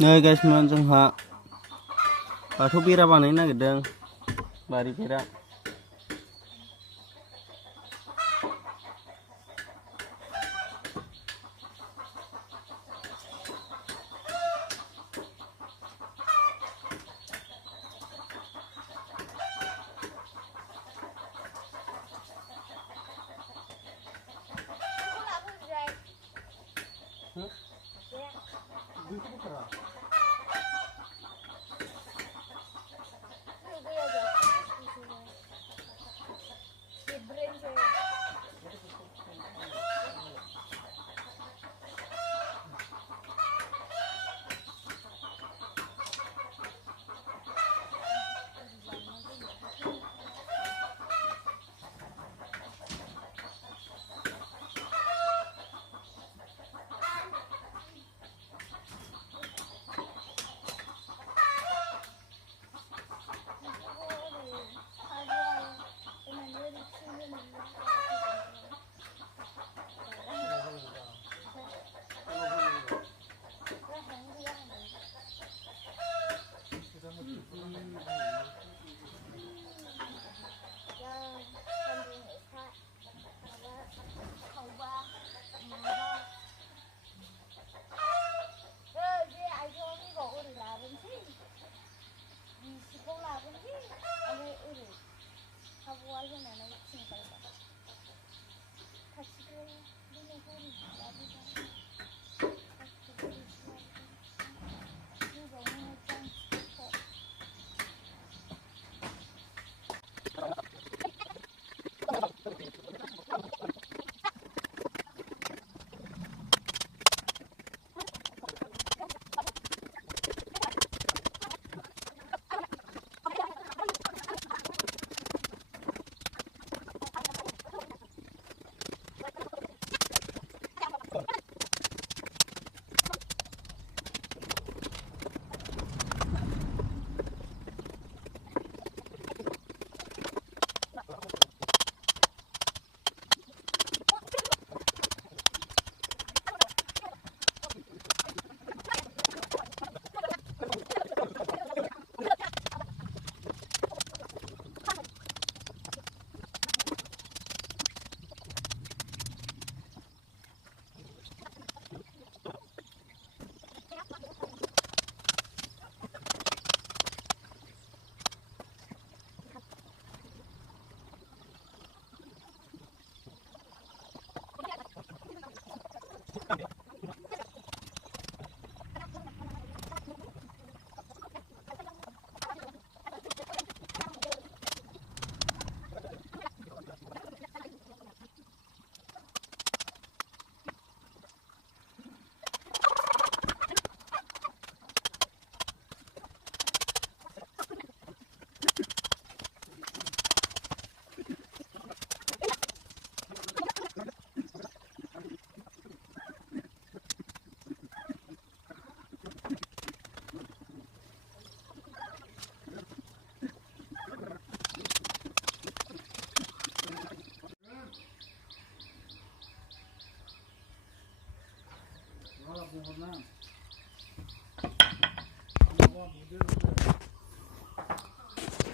नै गाइसमोन जोंहा बाथौ बेरा बानायनो नागिरदों बारि बेरा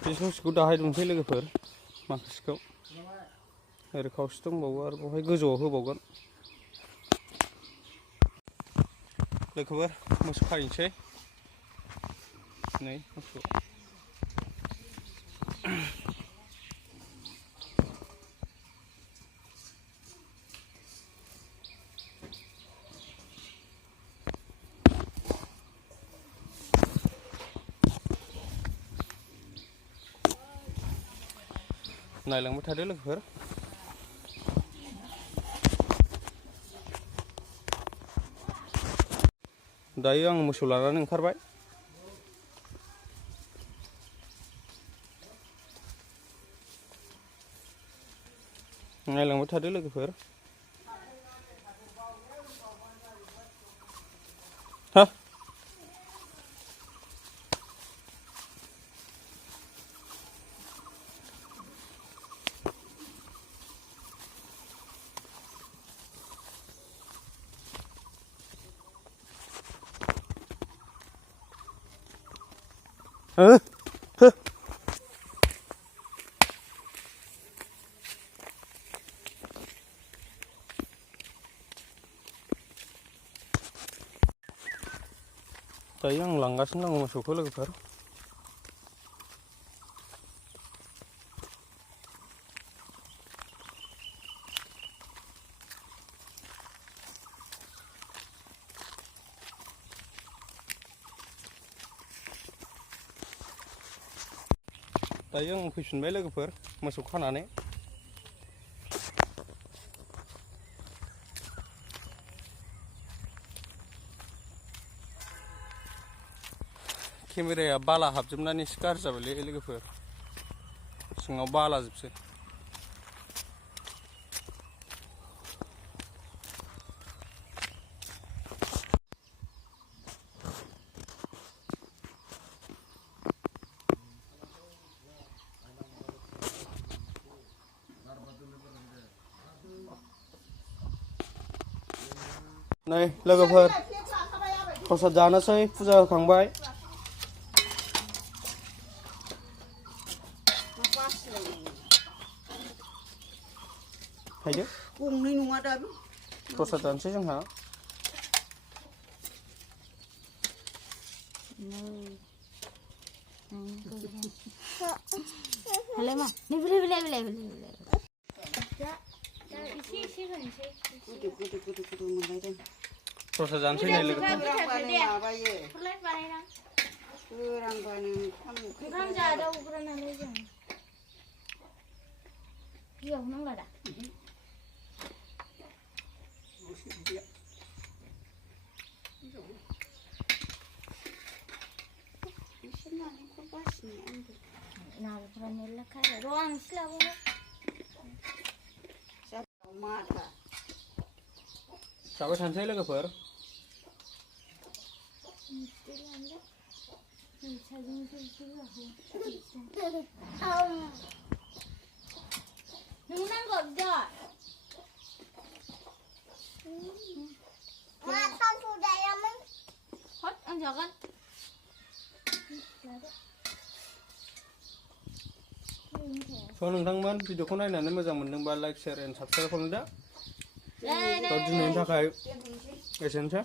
बे ससेखौ दाहाय दुंसै लोगोफोर माखासेखौ ओरै खावसे दंबावो आरो बेवहाय गोजौआव होबावगोन लोगोफोर मोसौ खाहैनोसै नै मोसौ नायलांबाय थादो लोगोफोर दायो आं मोसौ लानानै ओंखारबाय नायलांबाय थादो लोगोफोर हा दायो आं लांगासिनो दङ मोसौखौ लोगोफोर दायो आं फैफिनबाय लोगोफोर मोसौ खानानै केमेराया बाला हाबजोबनानै एसे गाज्रि जाबायलै लोगोफोर सिङाव बाला जोबसै नै लोगोफोर प्रसाद जानोसै फुजा होखांबाय थाइदो गंनै नङा दा प्रसाद जानोसै जोंहा Hello ma, ni boleh. Isi होनोसै गुदु मोनलायदों प्रसाद जानोसै नै लोगोफोर गोरांबानो माबायो फुरलाय बानायना गोरांबानो ओंखाम जादावग्रोनानै जों गियाव नांला दा बिसोर नालेंखर बासिनो आंबो नालेंखरा मेरला खायो र' आं एसे लाबावनो माथा जाबाय थानोसै लोगोफोर नों नांगौ दा मा थासुदायामोन हट आं जागोन स' नोंथांमोन भिडिअखौ नायनानै मोजां मोनदोंबा लाइक शेयार एन्ड साबस्क्राइब खालामदो दिनैनि थाखाय एसेनोसै